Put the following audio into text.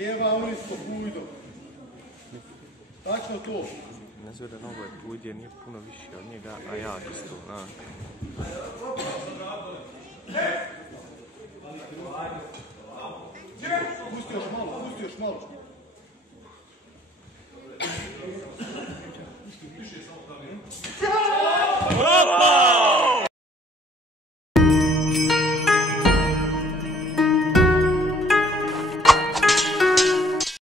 Lijeva ulisko bujdo. Tačno to. Ne zove da nogo je Pujde, nije puno više od njega, a ja isto, na. Pusti još malo.